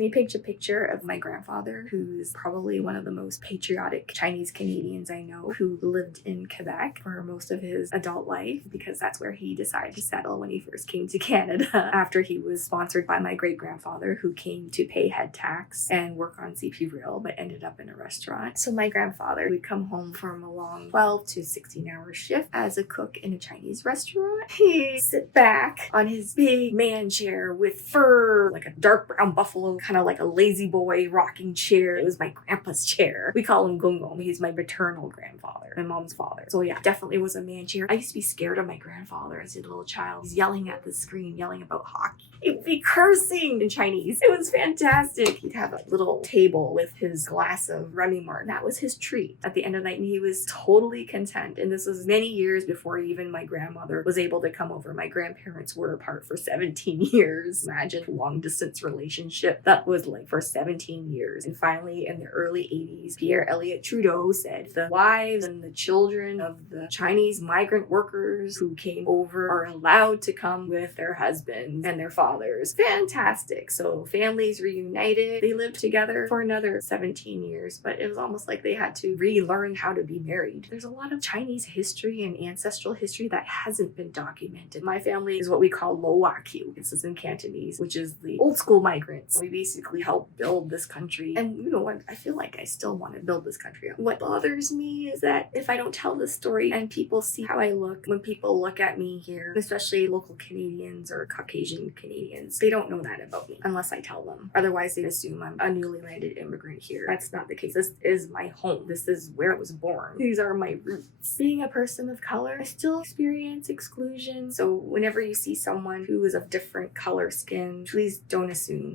Let me paint a picture of my grandfather, who's probably one of the most patriotic Chinese Canadians I know, who lived in Quebec for most of his adult life because that's where he decided to settle when he first came to Canada after he was sponsored by my great-grandfather, who came to pay head tax and work on CP Rail but ended up in a restaurant. So my grandfather would come home from a long 12 to 16-hour shift as a cook in a Chinese restaurant. He'd sit back on his big man chair with fur, like a dark brown buffalo, kind of like a lazy boy rocking chair. It was my grandpa's chair. We call him Gong Gong. He's my maternal grandfather, my mom's father. So yeah, definitely was a man chair. I used to be scared of my grandfather as a little child. He's yelling at the screen, yelling about hockey. He would be cursing in Chinese. It was fantastic. He'd have a little table with his glass of Remy Martin. That was his treat. At the end of the night, and he was totally content. And this was many years before even my grandmother was able to come over. My grandparents were apart for 17 years. Imagine a long distance relationship that was like for 17 years. And finally, in the early 80s, Pierre Elliott Trudeau said the wives and the children of the Chinese migrant workers who came over are allowed to come with their husbands and their fathers. Fantastic. So families reunited. They lived together for another 17 years, but it was almost like they had to relearn how to be married. There's a lot of Chinese history and ancestral history that hasn't been documented. My family is what we call Lo Wa Q. This is in Cantonese, which is the old school migrants. We basically helped build this country. And you know what? I feel like I still want to build this country. What bothers me is that if I don't tell this story and people see how I look, when people look at me here, especially local Canadians or Caucasian Canadians, they don't know that about me unless I tell them. Otherwise, they assume I'm a newly landed immigrant here. That's not the case. This is my home. This is where I was born. These are my roots. Being a person of color, I still experience exclusion. So whenever you see someone who is of different color skin, please don't assume.